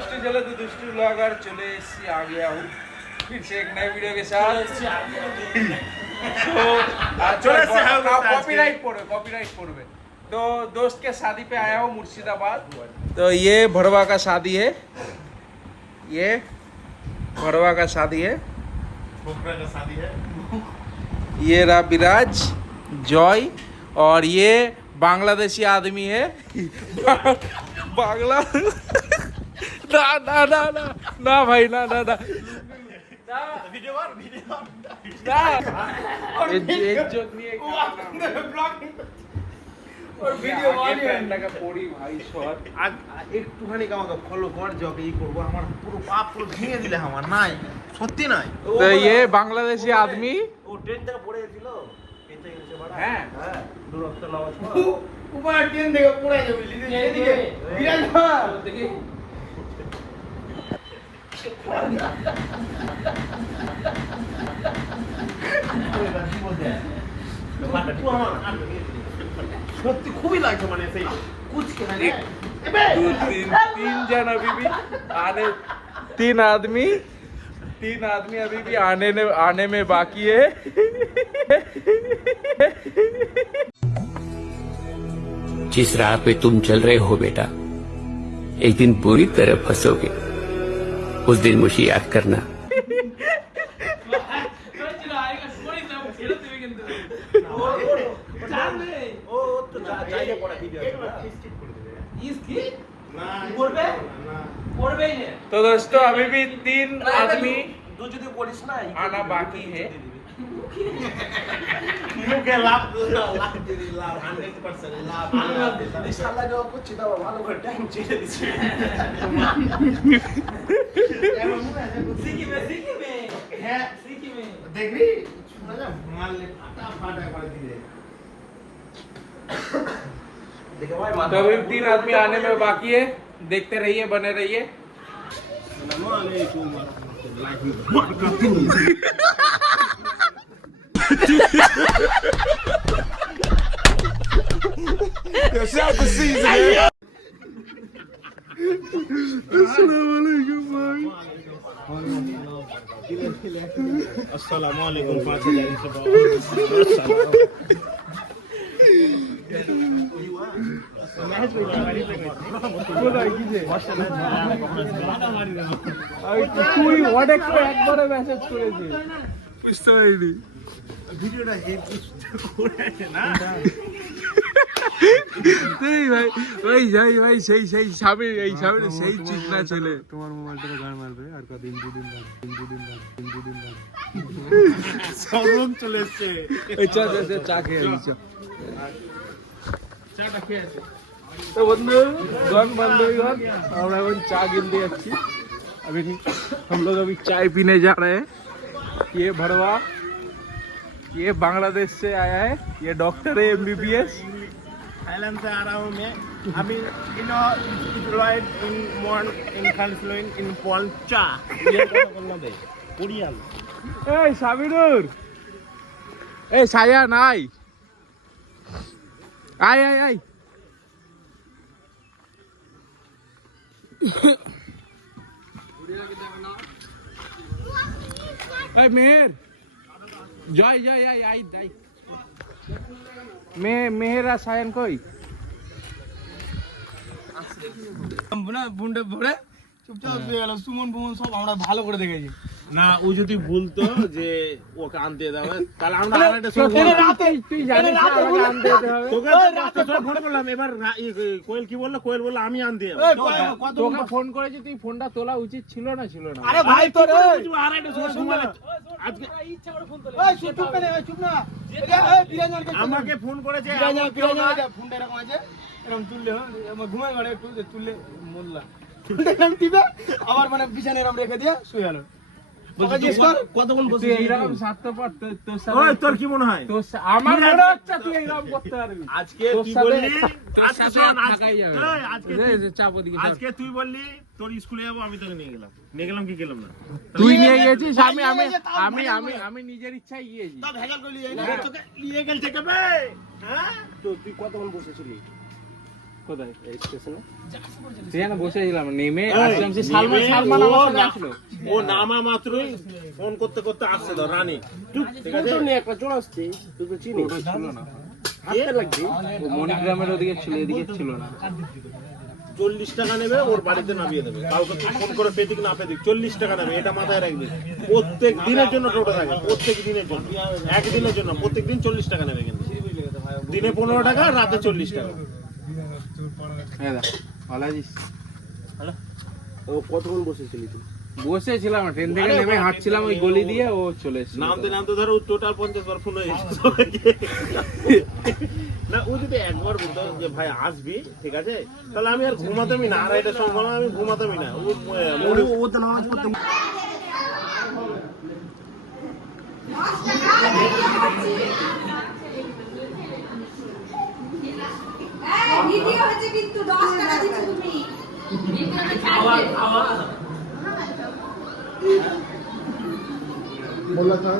दुष्टू चलो तो दुष्टू ब्लॉगर चले आ गया हूँ फिर से एक नए वीडियो के साथ। कॉपीराइट पड़े तो दोस्त के शादी पे आया हूँ मुर्शिदाबाद। तो ये भड़वा का शादी है, ये भड़वा का शादी है, ये रहा विराज जॉय और ये बांग्लादेशी आदमी है बांग्ला ना ना ना ना ना भाई ना ना ना একটুখানি কামাতো ফলো কর জকে ই করবো আমার পুরো পাপ পুরো ভেঙে দিলে আমার নাই সত্যি নাই। तो ये बांग्लादेशी आदमी ও ট্রেন থেকে পড়ে গেছিল ট্রেন থেকে গেছে বড় है হ্যাঁ দূরত্ব নামাজ উপর ট্রেন থেকে পড়ে যাবে এদিকে বিরাজ দেখি সত্যি খুবই লাগছে মানে সেই কুচকে না तीन जन अभी भी आने तीन आदमी अभी भी आने में बाकी है। जिस राह पे तुम चल रहे हो बेटा एक दिन पूरी तरह फंसोगे उस दिन मुझे याद करना। तो दोस्तों अभी भी तीन आदमी যদি বলিস না आना बाकी है। মুখে লাভ দিদি লাভ 100% লাভ ইনশাআল্লাহ জব করছি দাও ভালো করে টাইম চেয়ে দিছি সিকিমে হ্যাঁ সিকিমে দেখবি শোনা যা মারলে ফাটা করে দিবে देखो भाई तो अभी तीन आदमी आने में बाकी है, देखते रहिए बने रहिए। अस्सलाम वालेकुम 5000 তুই অনেক একবারে মেসেজ করেছিস বুঝতে পারিনি ভিডিওটা হেড করেছে না ভাই সেই স্বামী এই স্বামী সেই চিকনা ছেলে তোমার মোবাইলটা গান মারবে আর কদিন দুদিন সব রোগ চলে এসছে চা খেয়ে চাটা খেয়ে আছে। तो बंधुगण हम लोग चाय गिनते अच्छी अभी हम लोग अभी चाय पीने जा रहे हैं। ये भड़वा ये बांग्लादेश से आया है, ये डॉक्टर है MBBS। थाईलैंड से आ रहा हूँ मैं अभी employed in confluent in Poncha ये কথা বলনা দে কোরিয়ান এই সাবিনুর এই ছায়া নাই আয় मेहर जय आई मेहर सायन कोई বুন্ডে ভরে চুপচাপ শুয়ে গেল সুমন ফুমন সব আমরা ভালো করে দেখেছি না ও যদি বলতো যে ওকে আনতে দাও তাহলে আমরা আরেকটা সব রাতে তুই জানিস না আমাকে আনতে যেতে হবে তোকে তো ফোন করলাম এবার কোয়েল কি বললো কোয়েল বললো আমি আনতে যাব তোকে ফোন করেছি তুই ফোনটা তোলা উচিত ছিল না আরে ভাই তোর আরেকটা সময় আজকে ইচ্ছা করে ফোন তোলে এই চুপ করে এই চুপ না এই বিরাজনকে আমাকে ফোন করেছে বিরাজন ফোনটা এরকম আছে এরকম তুললে আমার ঘুমাই ঘরে একটু তুললে মোল্লা দেখলাম টিপে আবার মানে বিছানা এরকম রেখে দিয়ে শুয়ে গেল কতক্ষণ বসে এইরকম স্বার্থপর তোর কি মনে হয় আমার মনে হচ্ছে তুই এইরকম করতে পারবি আজকে তুই বললি আজকে শোন আজকে তুই বললি তোর স্কুলে যাবো আমি তোকে নিয়ে গেলাম কি গেলাম না তুই নিয়ে গেছিস আমি নিজের ইচ্ছায় গিয়েছি তা ভেজাল করলি এই না তোকে নিয়ে গেল থেকে বে হ্যাঁ তো তুই কতক্ষণ বসেছিলি কোথায় এই স্টেশনে সেখানে বসেছিলাম, নেমে এই, আসলাম, সে সালমান নেমে সালমান আমার ও সাথে না- আসলো। ও নামা মাত্রই ফোন করতে করতে আসছে তো রানী, ঠিক আছে নিয়ে একটা চলে আসছে, তুই তো চিনিস ওটা ছিল না, হাতে লাগবে। ও মণিগ্রামের ওদিকে ছিল, এদিকে ছিল না। 40 টাকা নেবে, ওর বাড়িতে নামিয়ে দেবে, কাউকে তুই ফোন করে পেদিক না পেদিক 40 টাকা নেবে, এটা মাথায় রাখবি। প্রত্যেক দিনের জন্য টোটো থাকে, প্রত্যেক দিনের জন্য, একদিনের জন্য প্রত্যেক দিন 40 টাকা নেবে, কিন্তু দিনে 15 টাকা, রাতে 40 টাকা। হ্যাঁ দা, ভালো আছিস? ও কতক্ষণ বসেছিলি তুই? বসেছিলাম, ট্রেন থেকে নেমে হাঁটছিলাম ওই গলি দিয়ে, ও চলে এসেছিল। নামতে নামতে ধরো টোটাল 50 বার ফোন হয়ে গেছে সবাইকে। না ও যদি একবার বলতো যে ভাই আসবি, ঠিক আছে, তাহলে আমি আর ঘুমাতামই না, 2:30টার সময় বললাম আমি ঘুমাতামই না। ও তো নামাজ পড়তে ভিডিও হচ্ছে কিন্তু 10 টাকা দিচ্ছ তুমি ভিডিওটা ছাড়বে बोला था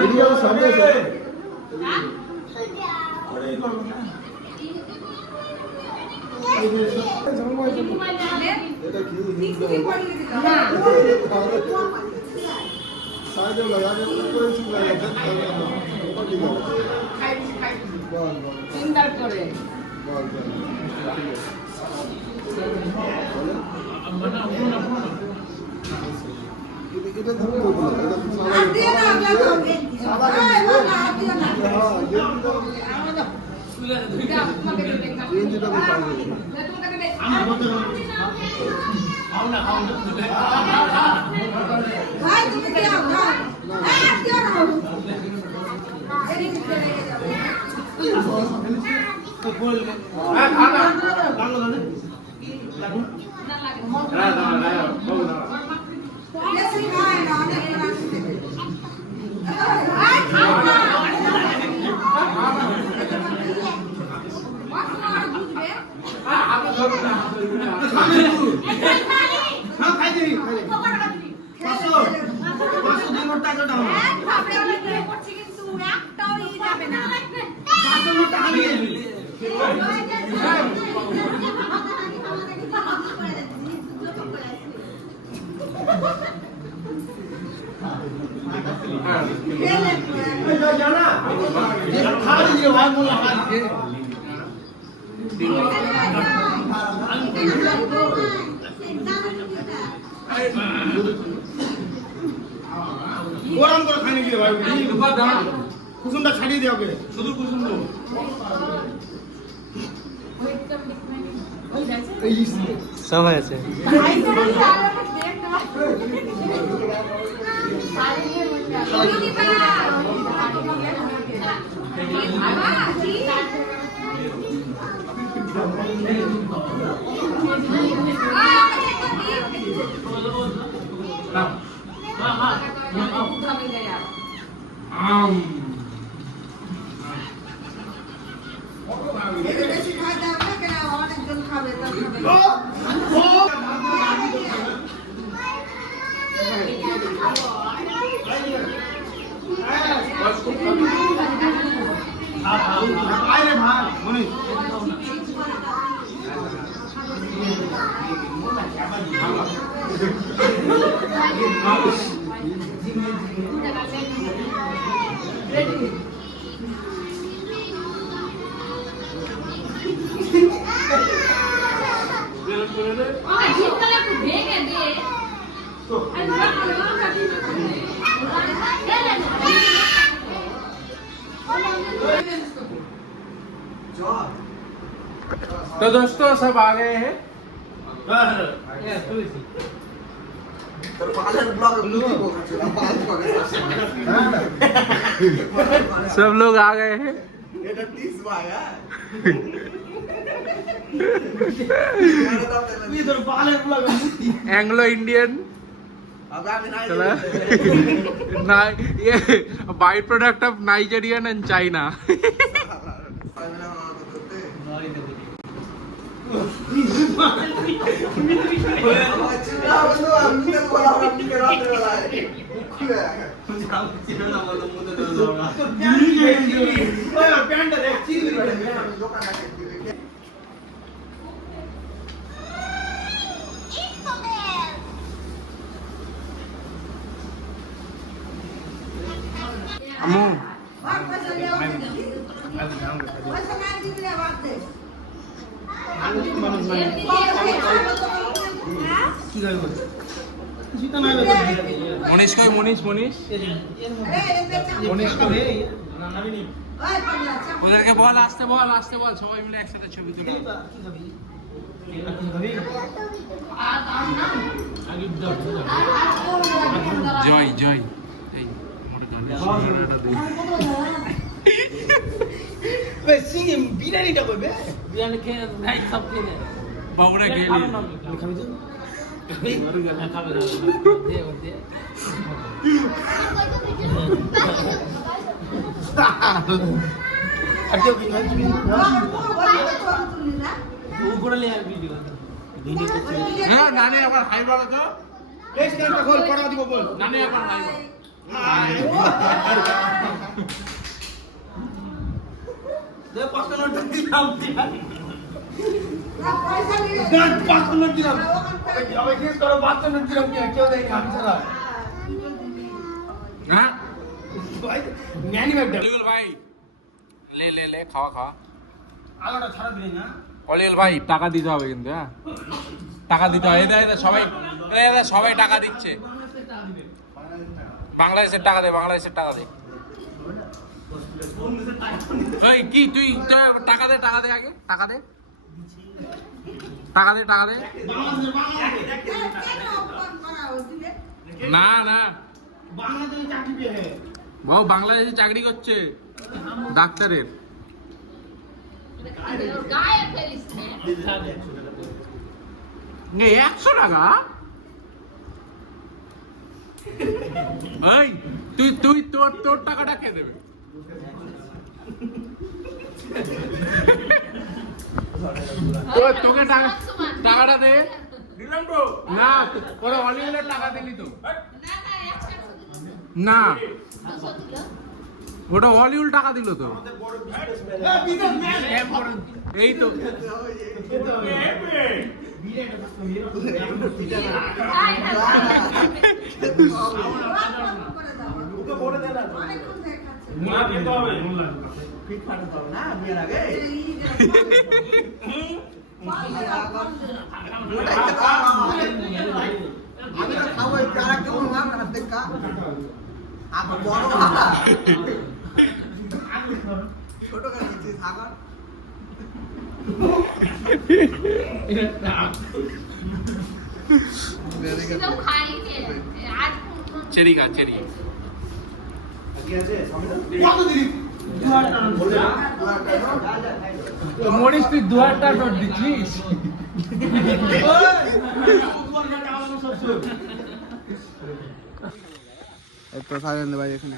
वीडियो सामने से এটা কি না সাইডে লাগালে করে ছিল চিন্তা করে এটা ধরে বলবো এটা আর দিয়ে না লাগো এই বাবা আর দিয়ে না ভাই তুমি কি আও না আর দিও না এই দিকে লেগে যাবে বেশি খায় না অনেক রাখতে গরম করে খাইনি কি রে ভাই কুসুমটা ছাড়িয়ে দাও কে শুধু কুসুম দাও সবাই আছে। বেশি খাওয়া যাবে না কেন অনেকজন খাবে তো আরে ভাই মনি तो दोस्तों सब आ गए हैं, सब लोग आ गए हैं। এটা 30 ভাই তুই তোর পালের ব্লগ एंग्लो इंडियन चला ना, ये by product of Nigerian and China. আমি তো বলা আমি রাতে বেলায় প্যান্টটা দেখ চিনি আমু और पैसा ले आओ पैसा ना दिले बात दे কি গায় বল सीता নাই বল মনীষ কই মনীষ মনীষ अरे ये মনীষ কই না নাবিনি ओए पगला चा ওদেরকে বল আসতে বল সবাই মিলে একসাথে ছবি তুলি কি খাবি কি খাবি আগে দাও জয় জয় এই মোর গানে এটা দেই বে সিঙ্গে বিরিয়ানিটা কইবে বিরিয়ানি খেয়ে নাই সব খেয়ে বাবুরা গেলি খাবি তো খাবে দে দে আজকে কি খাবি तुली ना উপরে লে ভিডিও ভিডিও করতে হ্যাঁ নানি আবার হাই বলো তো টেস্ট ক্যানটা খোল পড়া দিব বল নানি আবার হাই বলো দে 5 নোট দিলাম ना पैसा ले গান 5 নোট দিলাম আবে কি করো 5 নোট দিলাম কি কেউ দেয় আমি ছাড়া হ্যাঁ ভাই জ্ঞানী ব্যাগটা অলিউল ভাই লে খাওয়া আলোটা ছাড়া দিই না অলিউল ভাই টাকা দিতে হবে কিন্তু হ্যাঁ টাকা দিতে হবে এদের সবাই টাকা দিচ্ছে বাংলাদেশের টাকা দে এই কি তুই টাকা দে আগে টাকা দে না বাংলাদেশে চাকরি পেয়ে বাবু বাংলাদেশে চাকরি করছে ডাক্তারের গায়ে ফেলিস না 100 টাকা এই তুই তোর টাকাটা কে দেবে তোকে টাকাটা দে দিলাম তো না তোর অলিউলের টাকা দিলি তো না ওটা অলিউল টাকা দিল তো এই তো ছোট করে দিচ্ছি সাগর তো খাইনি আজ চেরি খা চেরি কত দিলি মরিস তুই 2000 টাকা নোট দিচ্ছিস তো সাজেন ভাই এখানে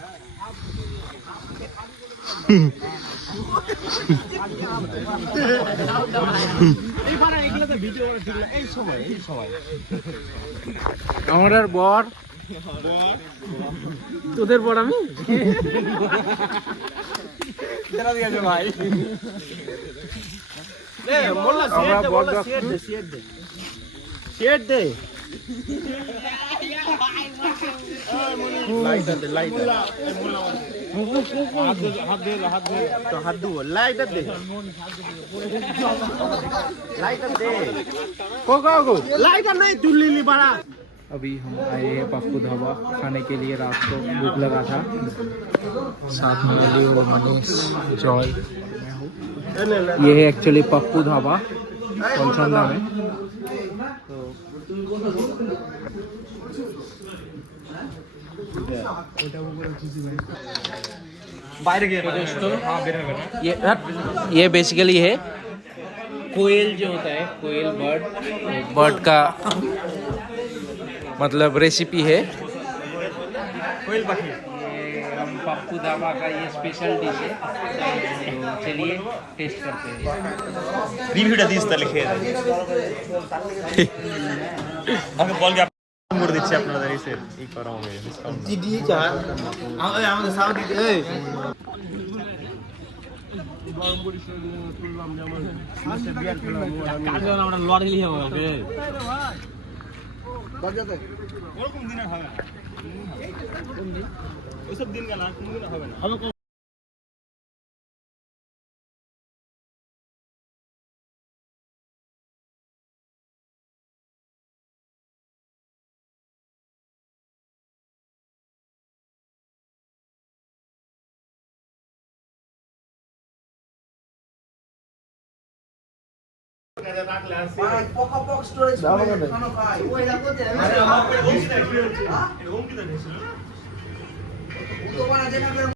আমার বর তোদের বর আমি ভাই আমরা বর শেড দে লাইটার দে হাত দে লাইটার দে लाइटर नहीं तुल्ली ली बड़ा। अभी हम आए हैं पप्पू ढाबा खाने के लिए। रात को भूख लगा था। साथ में अली और मनीष जॉय मैं हूँ। ये है एक्चुअली पप्पू ढाबा कोलसंदा में। ये बेसिकली है कोयल जो होता है, कोयल बर्ड का मतलब रेसिपी है। कोयल पाखी हम पप्पू ढाबा का ये स्पेशल डिश है, तो चलिए टेस्ट करते हैं। रिव्यूটা দিস তাহলে খেয়ে আগে বল গে করে দিচ্ছি আপনাদের এসে এই করা হবে ডিসকাউন্ট জিডি চা আমাদের সাউথ এই আমরা লড়াই হবে ওরকম দিনে হবে না ওইসব দিন গেল আর কোনদিন হবে না রাখলে আর পক স্টোরেজ ওই রাখতে হোম কি দেখছিল তো বানা যেটা